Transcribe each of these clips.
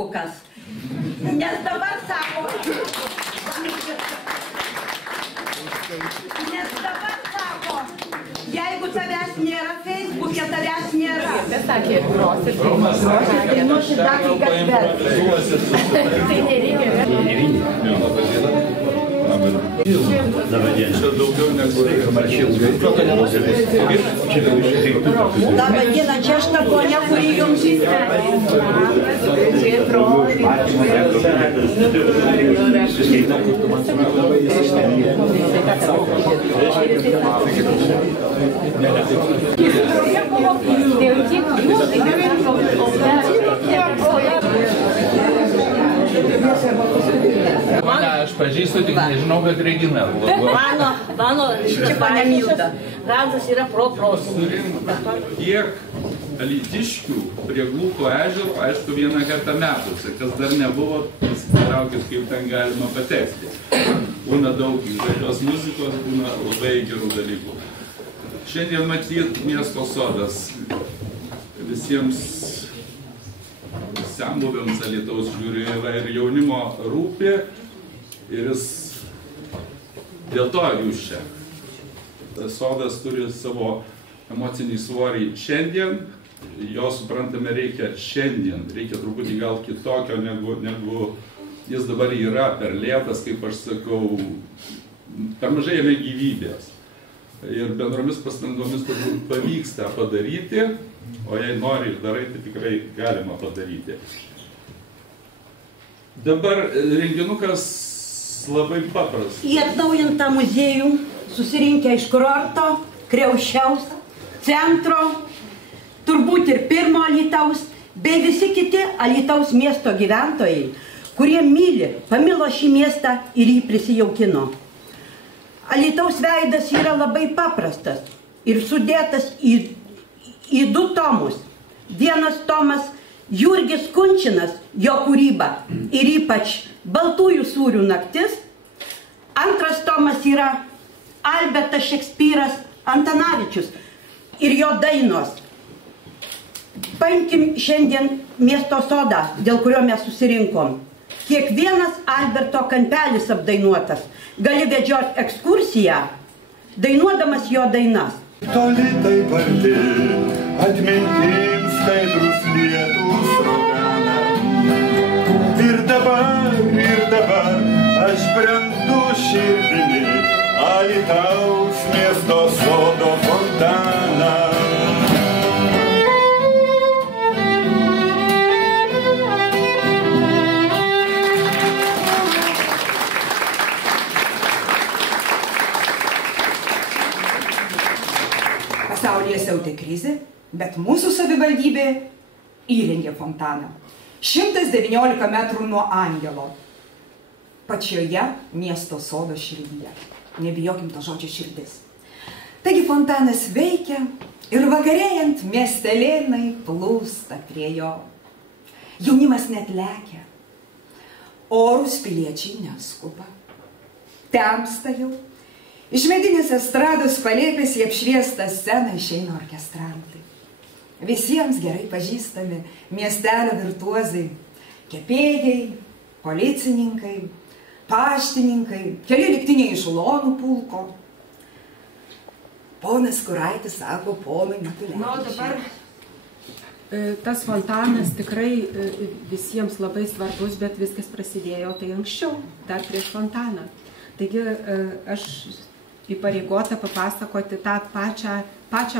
Facebookas. Nes dabar sako, jeigu tavęs nėra Facebook'e, tavęs nėra. Bet sakė, grosit. Nu šitą kas bet. Tai nereikia. Labą dieną. Čia daugiau negu Labą dieną, čia aš ta ponia, kuri jums Aš pažįstu, tik nežinau, kad Regina. Mano šitas ponia Milda. Randas yra pro-pros. tiek alytiškių prie Glūko ežero, aišku, vieną kartą metuose. Kas dar nebuvo, pasitraukit, kaip ten galima patekti. Būna daug įvairios muzikos, būna labai gerų dalykų. Šiandien matyt miesto sodas visiems senbuviams Alytaus žiūriu yra ir jaunimo rūpi ir jis dėl to jūs čia. Tas sodas turi savo emocinį svorį šiandien, jo suprantame reikia šiandien, reikia truputį gal kitokio negu jis dabar yra, per lėtas, kaip aš sakau, per mažai jame gyvybės. Ir bendromis pastangomis turbūt pavyks tą padaryti, o jei nori ir darai, tai tikrai galima padaryti. Dabar renginukas labai paprastas. Į atnaujintą muziejų susirinkę iš kurorto, Kriaušiaus, centro, turbūt ir pirmo Alytaus, bei visi kiti Alytaus miesto gyventojai, kurie myli, pamilo šį miestą ir jį prisijaukino. Alytaus veidas yra labai paprastas ir sudėtas į 2 tomus. Vienas tomas Jurgis Kunčinas, jo kūryba ir ypač Baltųjų sūrių naktis. Antras tomas yra Albertas Šekspyras Antanavičius ir jo dainos. Paimkim šiandien miesto sodą, dėl kurio mes susirinkom. Kiekvienas Alberto kampelis apdainuotas. Gali vedžioti ekskursiją, dainuodamas jo dainas. Toli taip arti, atmintim skaidrus lietus rogana. Ir dabar, aš brendu širdimi Alytaus miesto sodo fontaną. Pasaulyje siautė krizė, bet mūsų savivaldybė įrengė fontaną. 119 metrų nuo Angelo. Pačioje miesto sodo širdyje. Nebijokim to žodžio širdis. Taigi fontanas veikia ir vakarėjant miestelėnai plūsta prie jo. Jaunimas net lekia. Orūs piliečiai neskuba. Temsta jau. Iš medinės estrados palėpės į apšviestą sceną išeina orkestrantai. Visiems gerai pažįstami miestelio virtuozai, kepėjai, policininkai, paštininkai, keli liktiniai iš ulonų pulko. Ponas Kuraitis sako ponui Matulevičiui. Na, o dabar tas fontanas tikrai visiems labai svarbus, bet viskas prasidėjo tai anksčiau, dar prieš fontaną. Taigi aš įpareigota papasakoti tą pačią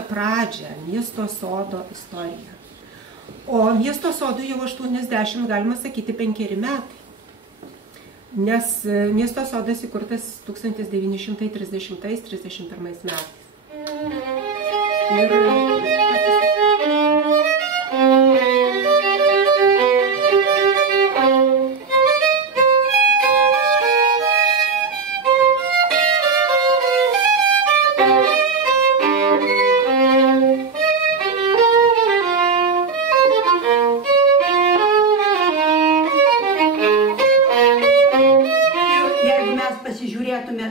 pradžią, miesto sodo istoriją. O miesto sodui jau 80, galima sakyti, 5 metai. Nes miesto sodas įkurtas 1930-31 metais. Ir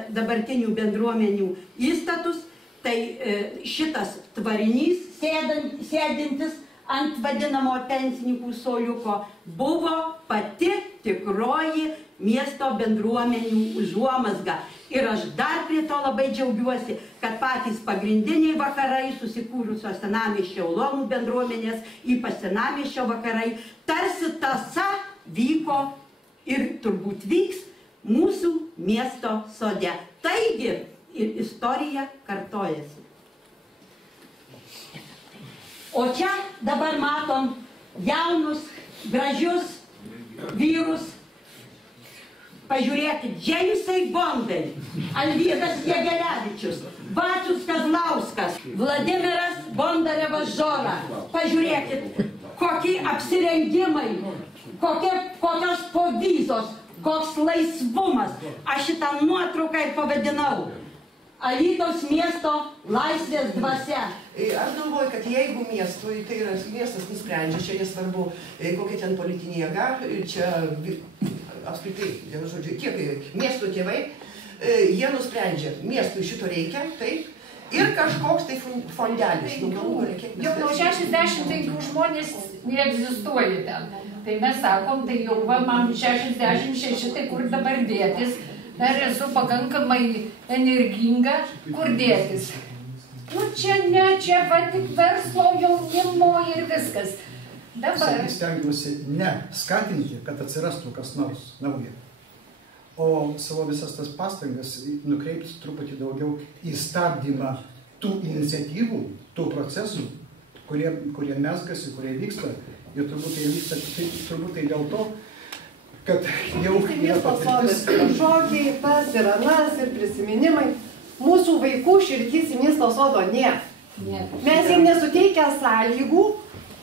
dabartinių bendruomenių įstatus, tai šitas tvarinys sėdintis ant vadinamo pensininkų suoliuko buvo pati tikroji miesto bendruomenių užuomazga. Ir aš dar prie to labai džiaugiuosi, kad patys pagrindiniai vakarai susikūrusios senamiesčio ulonų bendruomenės, ypač senamiesčio vakarai, tarsi tąsa vyko ir turbūt vyks mūsų miesto sode. Taigi ir istorija kartojasi. O čia dabar matom jaunus, gražius vyrus. Pažiūrėkit, Džeimsai Bondai, Alvydas Jagelevičius, Vacius Kazlauskas, Vladimiras Bondarevas Žora. Pažiūrėkit, kokie apsirengimai, kokios povyzos, koks laisvumas. Aš šitą nuotrauką ir pavadinau Alytaus miesto laisvės dvasia. Aš galvoju, kad jeigu miestui, tai yra miestas nusprendžia, čia nesvarbu, kokia ten politinė jėga, čia apskritai, žodžiu, tiek miesto tėvai, jie nusprendžia, miestui šito reikia, taip, ir kažkoks tai fondelis. Jau nuo 65 žmonės neegzistuoja ten. Tai mes sakom, tai jau va, man 66, tai kur dabar dėtis, dar esu pakankamai energinga, kur dėtis. Nu čia ne, čia va tik verslo jaunimo ir viskas. Dabar stengiuosi ne skatinti, kad atsirastų kas nors nauja, o savo visas tas pastangas nukreipti truputį daugiau į stabdymą tų iniciatyvų, tų procesų, kurie mezgasi, kurie vyksta. Ir turbūt tai vyksta turbūt tai dėl to, kad jau yra patirtis. Šokiai, tas ir anas, ir prisiminimai. Mūsų vaikų širdys į miesto sodo nėra. Mes jiems nesuteikia sąlygų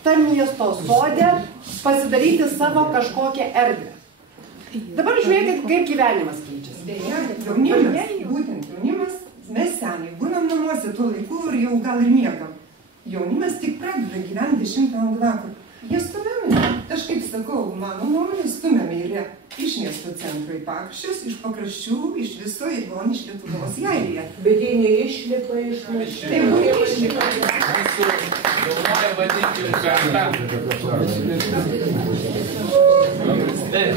tam miesto sode pasidaryti savo kažkokią erdvę. Dabar žiūrėkit, kaip gyvenimas keičiasi. Jaunimas, būtent jaunimas, mes senai būnam namuose tuo laiku ir jau gal ir miegam. Jaunimas tik pradeda gyventi 10 valandų vakar. Jie stumiami. Aš kaip sakau, mano nuomonė, stumiami yra iš miesto centro į pakraščius, iš pakraščių, iš viso įgon, iš Lietuvos į Airiją. Bet jie neišlipa iš mūsų. Taip, neišlipa. Galvoja, vadinkim, kartą.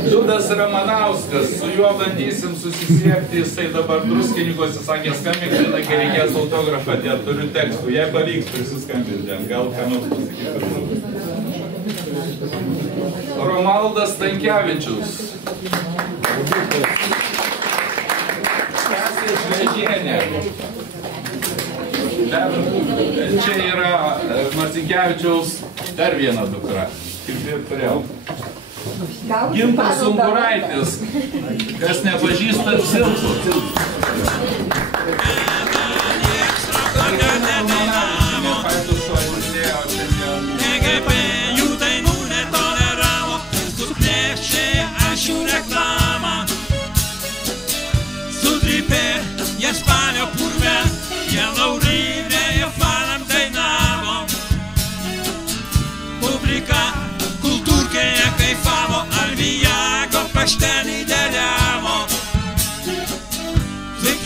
Liudas Ramanauskas, su juo bandysim susisiekti, jisai dabar Druskininkuose sakė, skambinti, kai reikės autografą, tie turiu tekstų, jei pavyks prisiskambinti, gal ką nors pasakyti. Romaldas Stankevičius. Stasė Žvežienė. Čia yra Marcinkevičiaus dar viena dukra. Gintas Unguraitis. Kas nepažįsta Cilkų. Jie spalio purve, jie lauryne, jie falam dainavo. Publika kultūrkėje kaifavo, Alvijago paštenį dėliavo. Tik